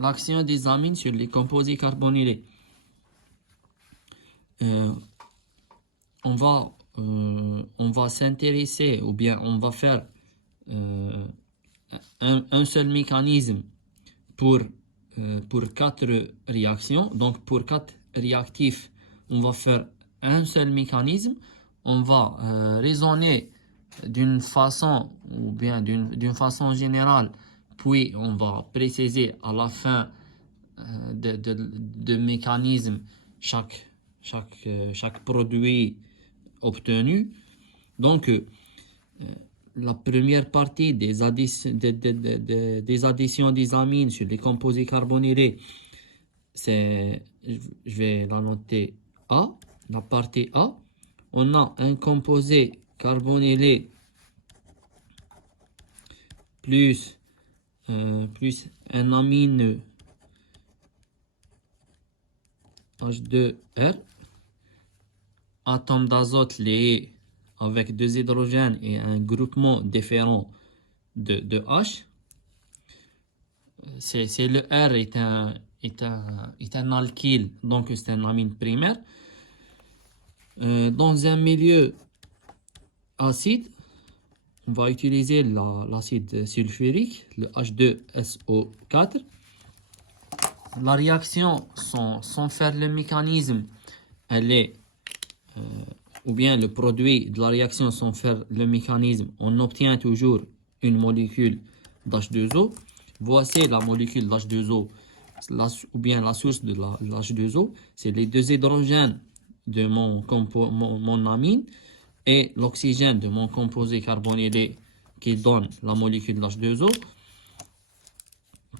l'action des amines sur les composés carbonylés. On va s'intéresser ou bien on va faire un seul mécanisme pour 4 réactions. Donc pour 4 réactifs, on va faire un seul mécanisme. On va raisonner d'une façon ou bien d'une façon générale, puis on va préciser à la fin de mécanisme chaque produit obtenu. Donc la première partie des additions des amines sur les composés carbonylés, c'est, je vais la noter A, la partie A. On a un composé carbonylé plus un amine H2R, atome d'azote lié avec 2 hydrogènes et un groupement différent de H. C'est le R est un alkyle, donc c'est un amine primaire. Dans un milieu acide, on va utiliser l'acide sulfurique, le H2SO4. La réaction sans faire le mécanisme, elle est, ou bien le produit de la réaction sans faire le mécanisme, on obtient toujours une molécule d'H2O. Voici la molécule d'H2O, ou bien la source de l'H2O, c'est les 2 hydrogènes de mon amine et l'oxygène de mon composé carbonylé qui donne la molécule d'H2O,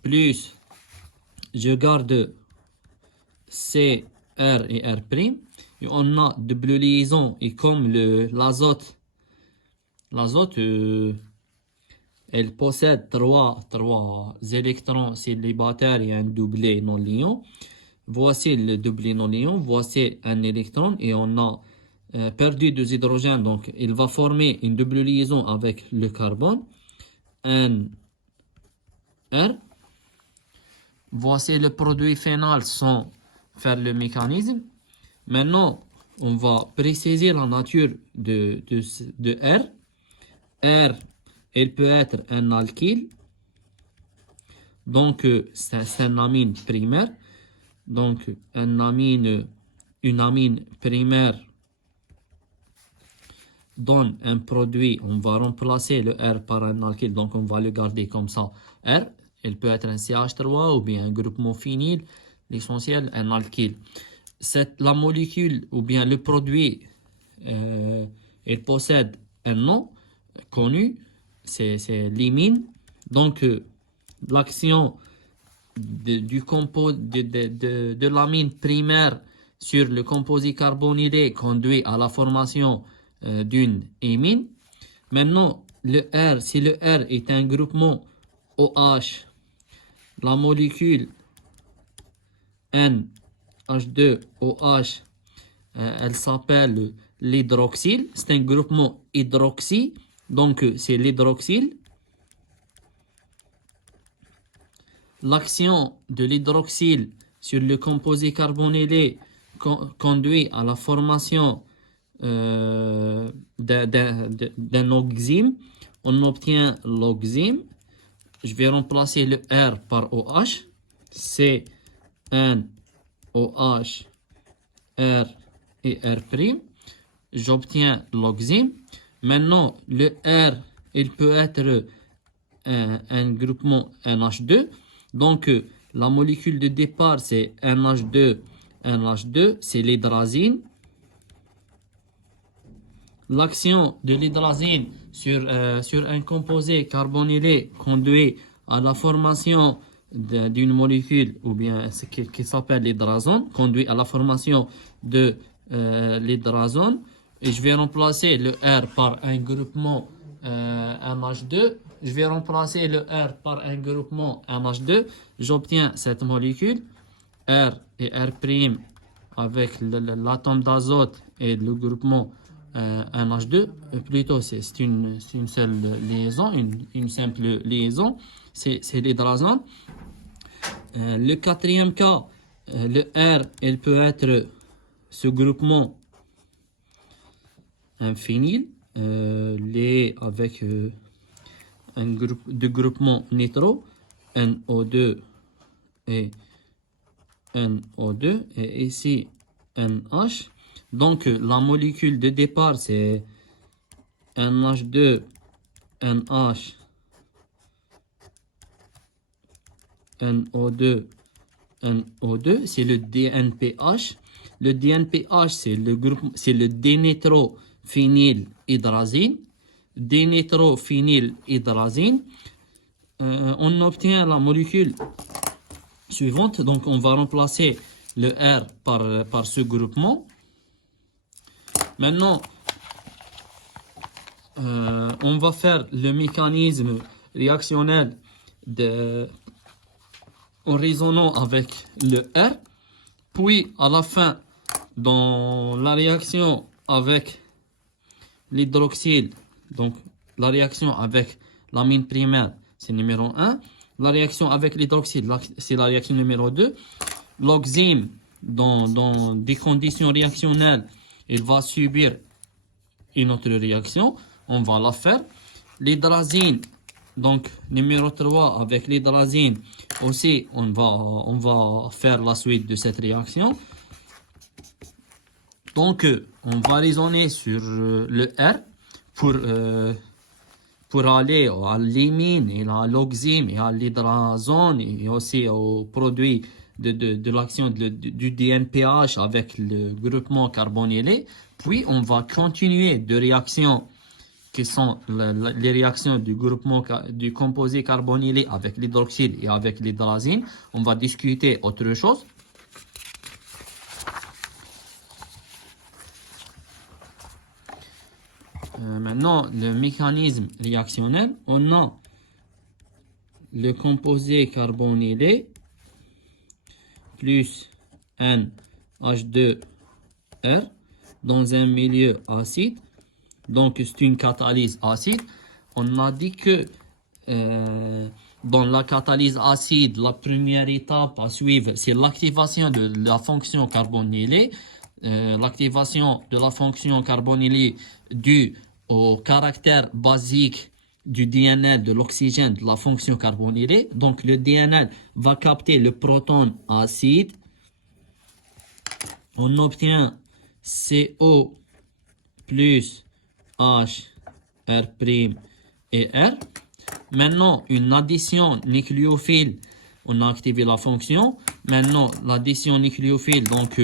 plus je garde C, R et R', et on a double liaison, et comme l'azote, elle possède 3 électrons célibataires et un doublé non-liant. Voici le doublé non-liant, voici un électron, et on a perdu 2 hydrogènes, donc il va former une double liaison avec le carbone, un R. Voici le produit final sans faire le mécanisme. Maintenant, on va préciser la nature de R. R, il peut être un alkyle, donc c'est une amine primaire. Donc une amine primaire donne un produit, on va remplacer le R par un alkyle, donc on va le garder comme ça. R, il peut être un CH3 ou bien un groupement phényl, l'essentiel un alkyle. La molécule ou bien le produit, il possède un nom connu, c'est l'imine. Donc l'action de l'amine primaire sur le composé carbonylé conduit à la formation d'une imine. Maintenant, si le R est un groupement OH, la molécule NH2OH, elle s'appelle l'hydroxyle. C'est un groupement hydroxy, donc c'est l'hydroxyle. L'action de l'hydroxyle sur le composé carbonylé conduit à la formation d'un oxyme. On obtient l'oxyme. Je vais remplacer le R par OH. C'est un OH, R et R'. J'obtiens l'oxyme. Maintenant, le R, il peut être un groupement NH2. Donc, la molécule de départ, c'est NH2, c'est l'hydrazine. L'action de l'hydrazine sur un composé carbonylé conduit à la formation d'une molécule, ou bien ce qui s'appelle l'hydrazone, conduit à la formation de l'hydrazone. Et je vais remplacer le R par un groupement NH2. Je vais remplacer le R par un groupement NH2. J'obtiens cette molécule R et R' avec l'atome d'azote et le groupement NH2. Plutôt, c'est une seule liaison, une simple liaison. C'est l'hydrazone. Le quatrième cas, le R, il peut être ce groupement infini, avec un groupe de groupement nitro, NO2 et NO2, et ici NH. Donc la molécule de départ c'est NH2, NH, NO2, NO2, c'est le DNPH. Le DNPH, c'est le groupe, c'est le dénitrophénylhydrazine. Dénitrophénylhydrazine. On obtient la molécule suivante. Donc, on va remplacer le R par ce groupement. Maintenant, on va faire le mécanisme réactionnel en résonnant avec le R. Puis, à la fin, dans la réaction avec l'hydroxyle, donc la réaction avec l'amine primaire, c'est numéro 1. La réaction avec l'hydroxyle, c'est la réaction numéro 2. L'oxyme, dans des conditions réactionnelles, il va subir une autre réaction. On va la faire. L'hydrazine, donc numéro 3, avec l'hydrazine, aussi, on va faire la suite de cette réaction. Donc, on va raisonner sur le R pour aller à l'imine et à l'oxyme et à l'hydrazone et aussi au produit de l'action du DNPH avec le groupement carbonylé. Puis, on va continuer de réactions qui sont les réactions du groupement du composé carbonylé avec l'hydroxyle et avec l'hydrazine. On va discuter autre chose. Maintenant, le mécanisme réactionnel, on a le composé carbonylé plus NH2R dans un milieu acide. Donc, c'est une catalyse acide. On a dit que dans la catalyse acide, la première étape à suivre, c'est l'activation de la fonction carbonylée. L'activation de la fonction carbonylée due au caractère basique du DNL de l'oxygène de la fonction carbonylée. Donc, le DNL va capter le proton acide. On obtient CO plus H, R' et R. Maintenant, une addition nucléophile, on a activé la fonction. Maintenant, l'addition nucléophile, donc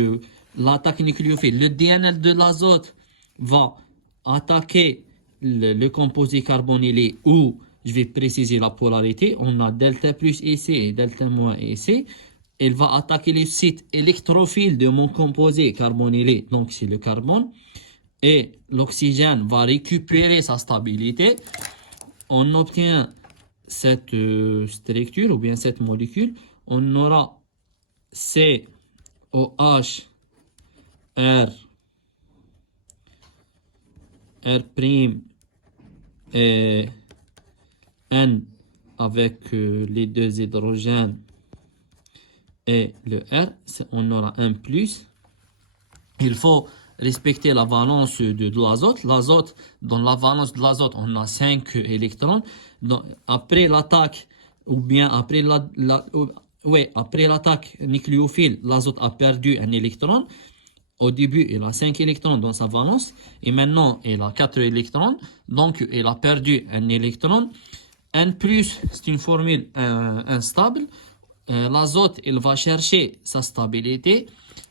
l'attaque nucléophile, le DNL de l'azote va attaquer le composé carbonylé où, je vais préciser la polarité, on a delta plus EC et delta moins EC. Elle va attaquer le site électrophile de mon composé carbonylé, donc c'est le carbone. Et l'oxygène va récupérer sa stabilité. On obtient cette structure ou bien cette molécule. On aura COH, R, R' et N avec les deux hydrogènes et le R. On aura un plus. Il faut respecter la valence de l'azote. L'azote, dans la valence de l'azote, on a 5 électrons. Donc, après l'attaque, ou bien après après l'attaque nucléophile, l'azote a perdu un électron. Au début, il a 5 électrons dans sa valence. Et maintenant, il a 4 électrons. Donc, il a perdu un électron. N+, c'est une formule instable. L'azote, il va chercher sa stabilité.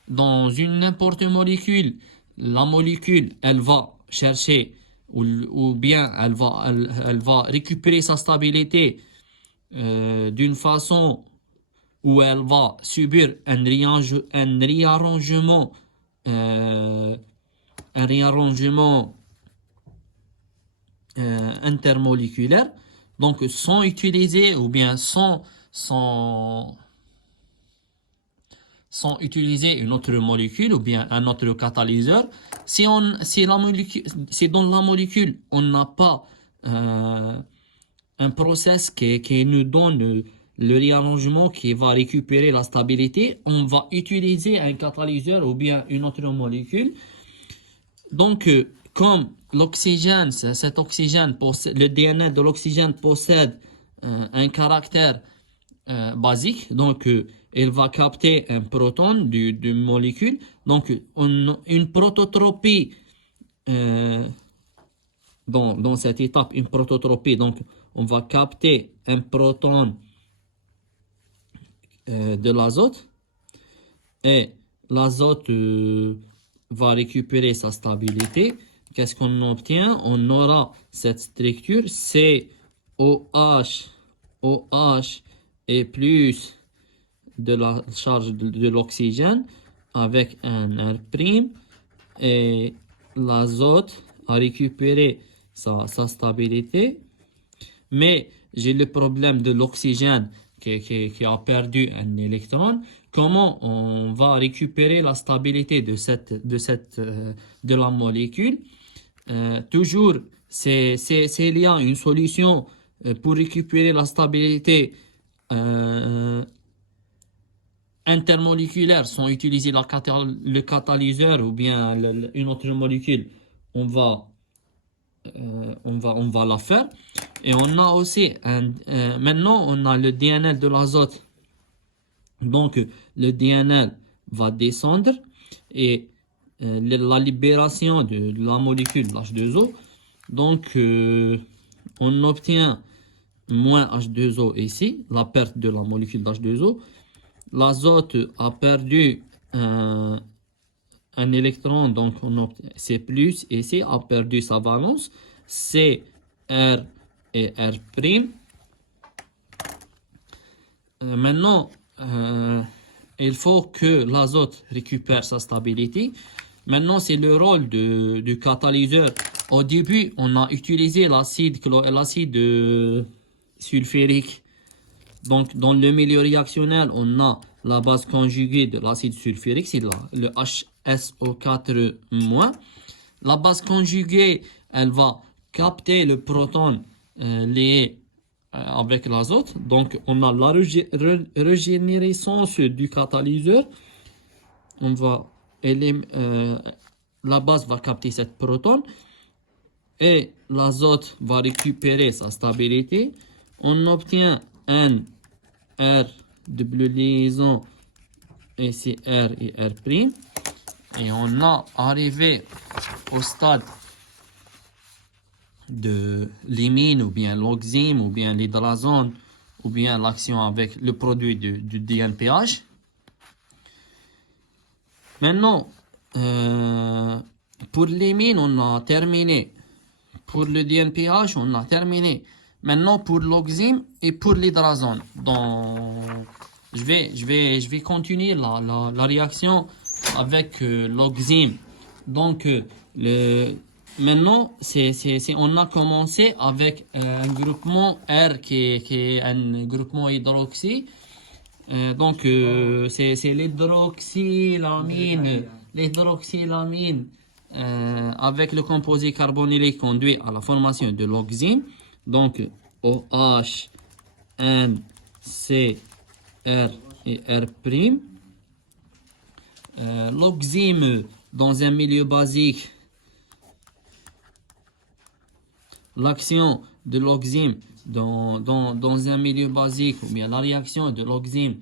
Dans une n'importe molécule, la molécule, elle va chercher ou bien elle va récupérer sa stabilité d'une façon où elle va subir un réarrangement intermoléculaire. Donc, sans utiliser ou bien sans utiliser une autre molécule ou bien un autre catalyseur. Si dans la molécule, on n'a pas un process qui nous donne le réarrangement qui va récupérer la stabilité, on va utiliser un catalyseur ou bien une autre molécule. Donc, comme l'oxygène, cet oxygène, le DNA de l'oxygène possède un caractère basique, donc il va capter un proton d'une molécule. Donc, une prototropie dans cette étape, une prototropie. Donc, on va capter un proton de l'azote et l'azote va récupérer sa stabilité. Qu'est-ce qu'on obtient? On aura cette structure COH, OH et plus de la charge de l'oxygène avec un R' et l'azote a récupéré sa stabilité. Mais j'ai le problème de l'oxygène qui a perdu un électron. Comment on va récupérer la stabilité de la molécule? Toujours, il y a une solution pour récupérer la stabilité intermoléculaire sans utiliser le catalyseur ou bien une autre molécule. On va la faire. Et on a aussi maintenant on a le DNL de l'azote. Donc le DNL va descendre et la libération de la molécule H2O. Donc on obtient moins H2O ici, la perte de la molécule d'H2O. L'azote a perdu un électron, donc c'est plus ici, a perdu sa valence, C, R et R'. Maintenant, il faut que l'azote récupère sa stabilité. Maintenant, c'est le rôle du catalyseur. Au début, on a utilisé l'acide sulfurique. Donc, dans le milieu réactionnel, on a la base conjuguée de l'acide sulfurique, c'est le HSO4-. La base conjuguée, elle va capter le proton lié avec l'azote. Donc, on a la régénérescence du catalyseur. La base va capter cette proton et l'azote va récupérer sa stabilité. On obtient un R double liaison ici R et R'. Et on a arrivé au stade de l'imine ou bien l'oxime ou bien l'hydrazone ou bien l'action avec le produit du DNPH. Maintenant, pour l'imine, on a terminé. Pour le DNPH, on a terminé. Maintenant, pour l'oxime et pour l'hydrazone. Donc, je vais continuer la réaction avec l'oxime. Donc, maintenant, on a commencé avec un groupement R qui est un groupement hydroxy. Donc, c'est l'hydroxylamine avec le composé carbonylé conduit à la formation de l'oxime. Donc, OH, N, C, R et R'. L'oxime dans un milieu basique, l'action de l'oxime dans un milieu basique, ou bien la réaction de l'oxime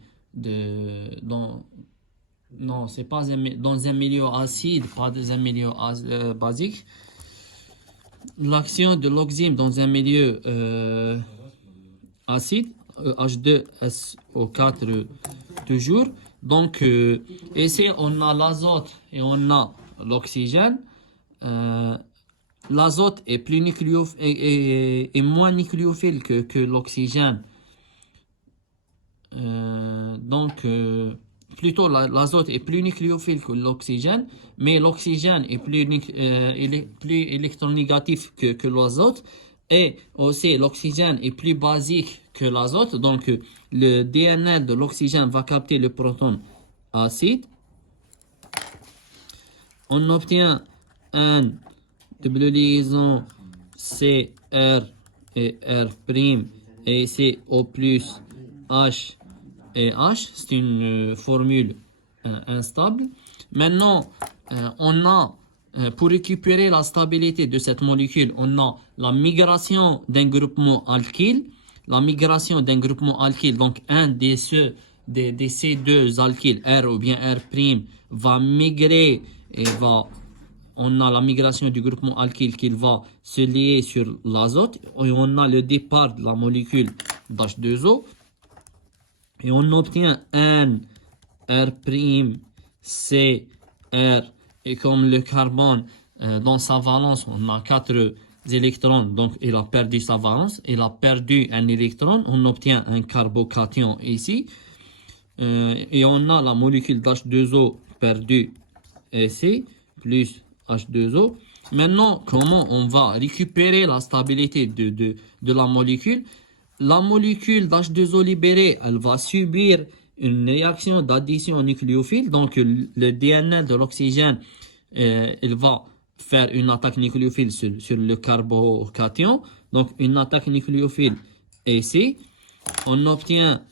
non, c'est pas dans un milieu acide, pas dans un milieu basique. L'action de l'oxime dans un milieu acide, H2SO4 toujours. Donc, ici, on a l'azote et on a l'oxygène. L'azote est plus moins nucléophile que l'oxygène. Donc, plutôt l'azote est plus nucléophile que l'oxygène, mais l'oxygène est plus électronégatif que l'azote. Et aussi, l'oxygène est plus basique que l'azote. Donc, le DNL de l'oxygène va capter le proton acide. On obtient un double liaison C, R et R', et ici O+, H et H, c'est une formule instable. Maintenant, on a, pour récupérer la stabilité de cette molécule, on a la migration d'un groupement alkyle. La migration d'un groupement alkyle, donc un des ces deux alkyles, R ou bien R', va migrer et on a la migration du groupement alkyle qui va se lier sur l'azote. Et on a le départ de la molécule d'H2O. Et on obtient un R', C, R. Et comme le carbone, dans sa valence, on a 4 électrons, donc il a perdu sa valence. Il a perdu un électron. On obtient un carbocation ici. Et on a la molécule d'H2O perdue ici, plus H2O. Maintenant, comment on va récupérer la stabilité de la molécule? La molécule d'H2O libérée, elle va subir une réaction d'addition nucléophile. Donc, le DNL de l'oxygène, il va faire une attaque nucléophile sur le carbocation. Donc, une attaque nucléophile ici. On obtient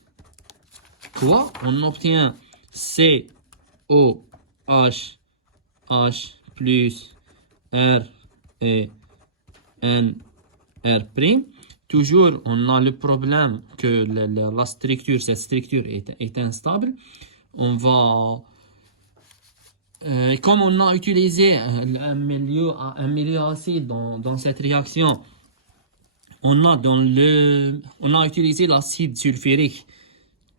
quoi? On obtient COH H plus R et N R'. Toujours, on a le problème que la structure, cette structure est instable. On va, comme on a utilisé un milieu acide dans cette réaction, on a utilisé l'acide sulfurique.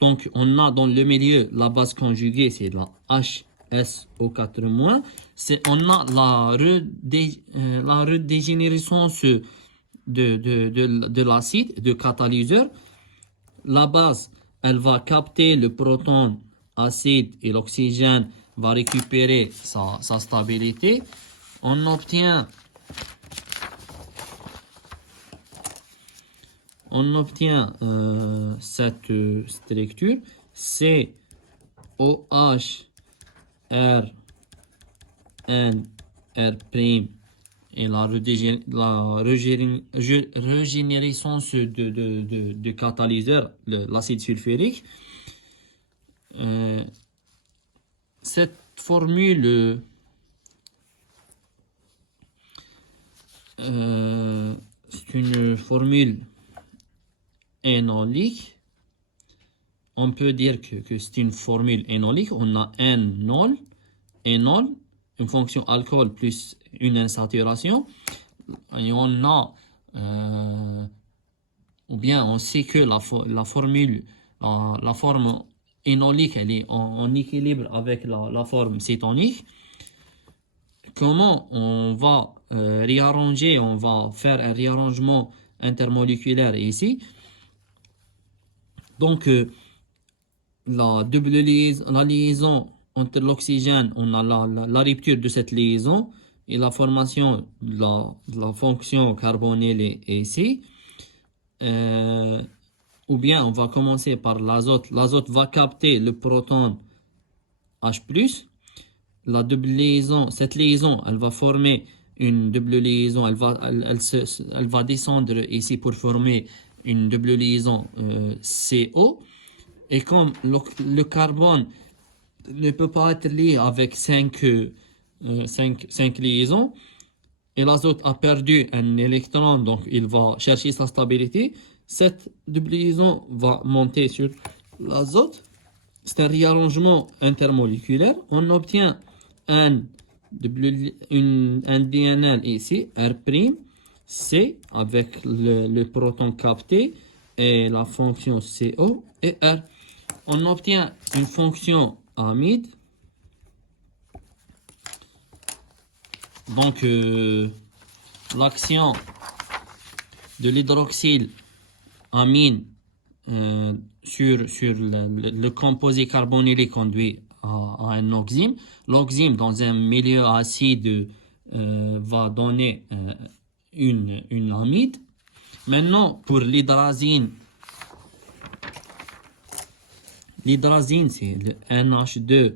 Donc, on a dans le milieu la base conjuguée, c'est la HSO4-. On a la redégénérescence de l'acide, de catalyseur. La base, elle va capter le proton acide et l'oxygène va récupérer sa stabilité. On obtient cette structure COH R N R' et la régénérescence de catalyseur, l'acide sulfurique. Cette formule c'est une formule énolique. On peut dire que c'est une formule énolique. On a énol, une fonction alcool plus une insaturation. Et on a, ou bien on sait que la formule, la forme énolique, elle est en équilibre avec la forme cétonique. Comment on va réarranger? On va faire un réarrangement intermoléculaire ici. Donc, la liaison entre l'oxygène, on a la rupture de cette liaison et la formation de la fonction carbonylée ici. Ou bien on va commencer par l'azote. L'azote va capter le proton H+. La double liaison, cette liaison, elle va former une double liaison. Elle va descendre ici pour former une double liaison CO. Et comme le carbone ne peut pas être lié avec 5 liaisons, et l'azote a perdu un électron, donc il va chercher sa stabilité, cette double liaison va monter sur l'azote. C'est un réarrangement intermoléculaire. On obtient un DNL ici, R', C, avec le proton capté et la fonction CO et R. On obtient une fonction amide. Donc, l'action de l'hydroxyle amine sur le composé carbonylé conduit à un oxyme. L'oxyme, dans un milieu acide, va donner une amide. Maintenant, pour l'hydrazine, c'est le NH2.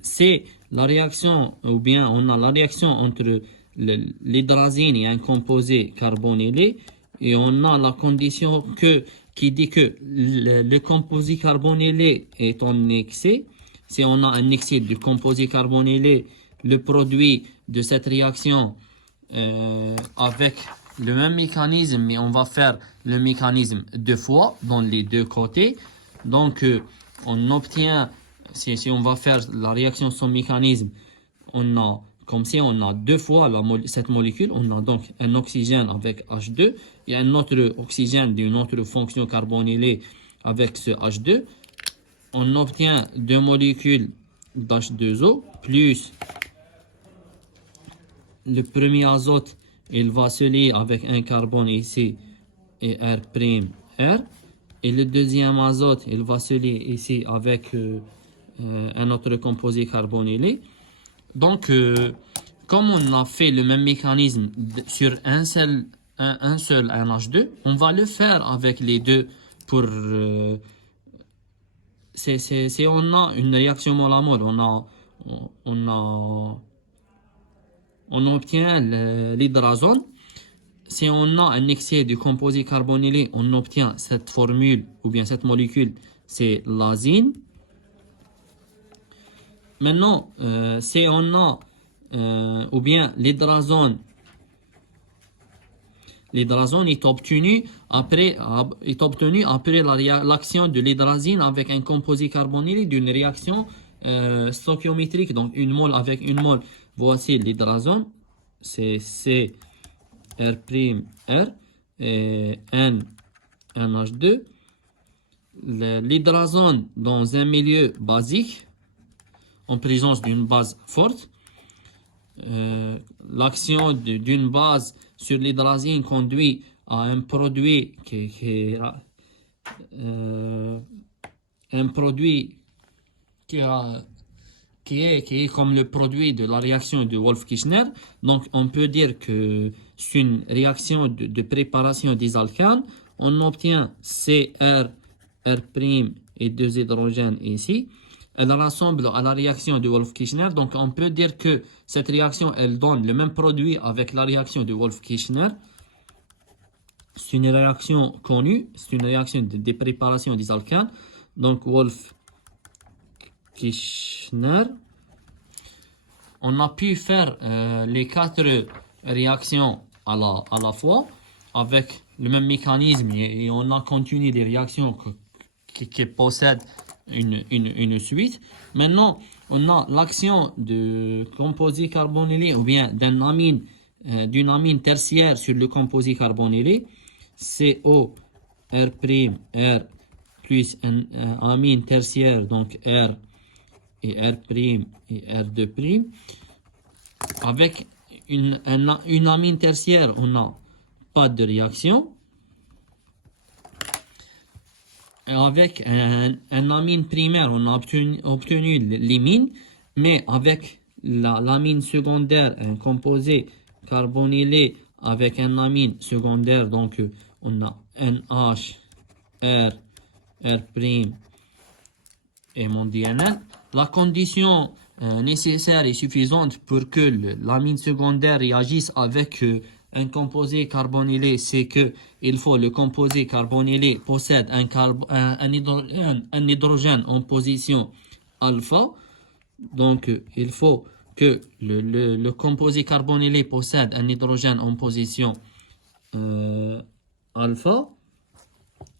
C'est la réaction, ou bien on a la réaction entre l'hydrazine et un composé carbonylé. Et on a la condition que qui dit que le composé carbonylé est en excès. Si on a un excès de composé carbonylé, le produit de cette réaction avec le même mécanisme, mais on va faire le mécanisme deux fois dans les deux côtés. Donc, on obtient, si on va faire la réaction sans mécanisme, on a, comme si on a deux fois cette molécule, on a donc un oxygène avec H2 et un autre oxygène d'une autre fonction carbonylée avec ce H2. On obtient deux molécules d'H2O plus le premier azote, il va se lier avec un carbone ici et R', et le deuxième azote, il va se lier ici avec un autre composé carbonylé. Donc, comme on a fait le même mécanisme sur un seul NH2, on va le faire avec les deux pour... si on a une réaction mol à mol, on obtient l'hydrazone. Si on a un excès de composé carbonylé, on obtient cette formule ou bien cette molécule, c'est l'azine. Maintenant, si on a ou bien l'hydrazone est obtenu après l'action de l'hydrazine avec un composé carbonylé d'une réaction stoichiométrique. Donc une mole avec une mole. Voici l'hydrazone, c'est CR' et NH2. L'hydrazone dans un milieu basique, en présence d'une base forte. L'action d'une base sur l'hydrazine conduit à un produit qui est comme le produit de la réaction de Wolff-Kishner. Donc on peut dire que c'est une réaction de préparation des alcanes. On obtient CR, R' et deux hydrogènes ici. Elle rassemble à la réaction de Wolff-Kishner. Donc on peut dire que cette réaction, elle donne le même produit avec la réaction de Wolff-Kishner. C'est une réaction connue, c'est une réaction de préparation des alcanes. Donc Wolff-Kishner. On a pu faire les quatre réactions à la fois avec le même mécanisme et on a continué les réactions qui possèdent une suite. Maintenant, on a l'action de composé carbonylé ou bien d'une amine tertiaire sur le composé carbonylé, CO, R', R plus une amine tertiaire, donc R et R' et R2'. Avec une amine tertiaire, on n'a pas de réaction. Avec un amine primaire, on a obtenu l'imine, mais avec l'amine secondaire, un composé carbonylé avec un amine secondaire, donc on a NH, R, R' et mon DNL. La condition nécessaire et suffisante pour que l'amine secondaire réagisse avec un composé carbonylé, c'est que il faut le composé carbonylé possède un hydrogène en position alpha. Donc il faut que le composé carbonylé possède un hydrogène en position alpha.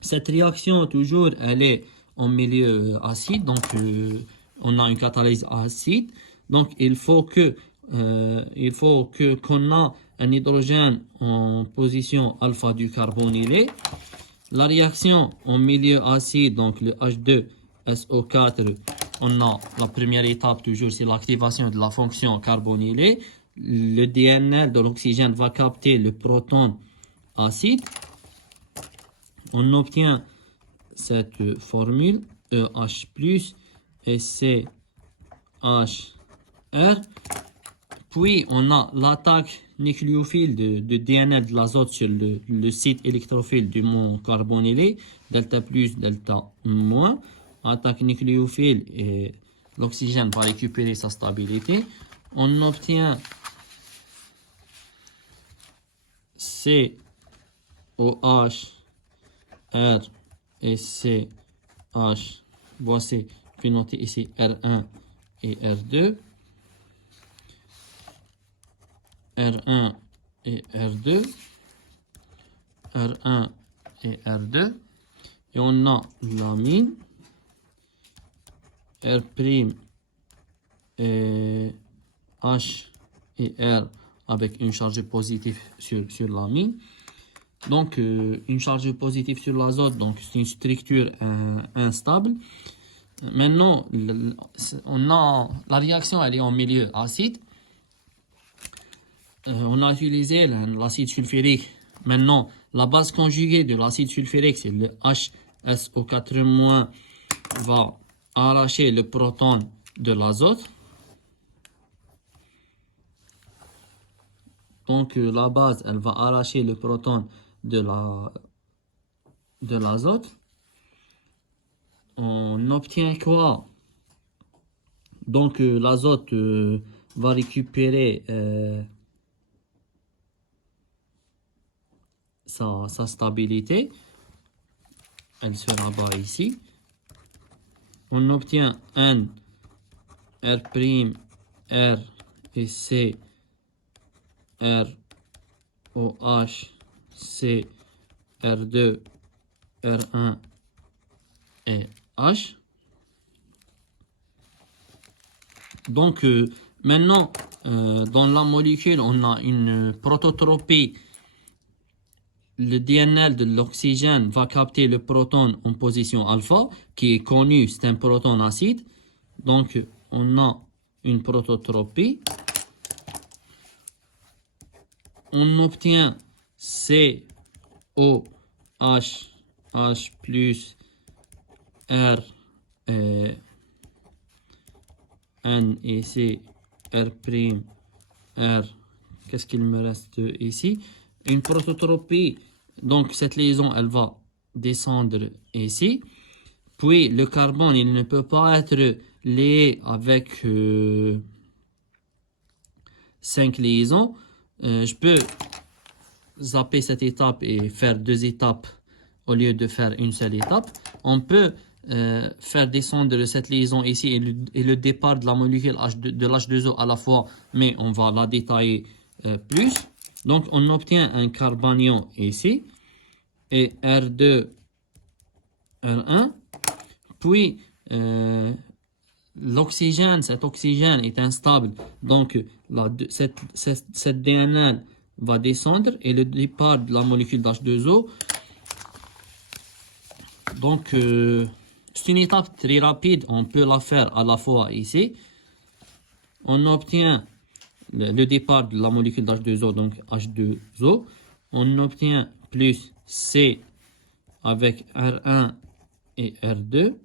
Cette réaction toujours elle est en milieu acide, donc on a une catalyse acide. Donc il faut qu'on a un hydrogène en position alpha du carbonylé. La réaction en milieu acide, donc le H2SO4, on a la première étape toujours, c'est l'activation de la fonction carbonylée. Le DNL de l'oxygène va capter le proton acide. On obtient cette formule EH+, et CHR. Puis on a l'attaque nucléophile de DNL de l'azote sur le site électrophile du mont carbonylé, delta plus, delta moins. Attaque nucléophile et l'oxygène va récupérer sa stabilité. On obtient COH, R, et CH. Voici, je vais noter ici R1 et R2. R1 et R2. R1 et R2. Et on a l'amine. R' et H et R avec une charge positive sur l'amine. Donc, une charge positive sur l'azote, donc c'est une structure instable. Maintenant, on a la réaction, elle est en milieu acide. On a utilisé l'acide sulfurique. Maintenant, la base conjuguée de l'acide sulfurique, c'est le HSO4- va arracher le proton de l'azote. Donc, la base, elle va arracher le proton de l'azote. On obtient quoi? Donc, l'azote va récupérer sa stabilité. Elle sera bas ici. On obtient N, R', R et C, R, OH, C, R2, R1 et H. Donc, maintenant, dans la molécule, on a une prototropie. Le DNL de l'oxygène va capter le proton en position alpha, qui est connu, c'est un proton acide. Donc, on a une prototropie. On obtient COH, H plus R, N et C, R', R. Qu'est-ce qu'il me reste ici? Une prototropie. Donc, cette liaison, elle va descendre ici. Puis, le carbone, il ne peut pas être lié avec 5 liaisons. Je peux zapper cette étape et faire 2 étapes au lieu de faire une seule étape. On peut faire descendre cette liaison ici et le départ de la molécule de l'H2O à la fois, mais on va la détailler plus. Donc, on obtient un carbanion ici et R2, R1. Puis, l'oxygène, cet oxygène est instable. Donc, cette DNL va descendre et le départ de la molécule d'H2O. Donc, c'est une étape très rapide. On peut la faire à la fois ici. On obtient le départ de la molécule d'H2O, donc H2O. On obtient plus C avec R1 et R2.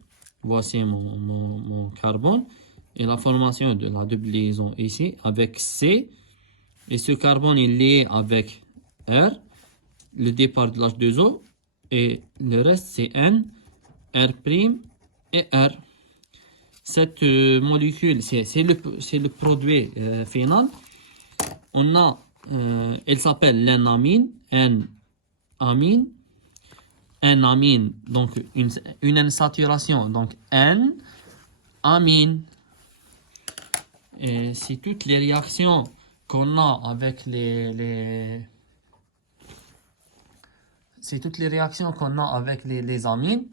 Voici mon carbone. Et la formation de la double liaison ici avec C. Et ce carbone est lié avec R. Le départ de l'H2O. Et le reste, c'est N, R' et R. Cette molécule, c'est le produit final. On a, elle s'appelle N-amine, N-amine, N-amine, donc une N-saturation, donc N-amine. Et c'est toutes les réactions qu'on a avec c'est toutes les réactions qu'on a avec les amines.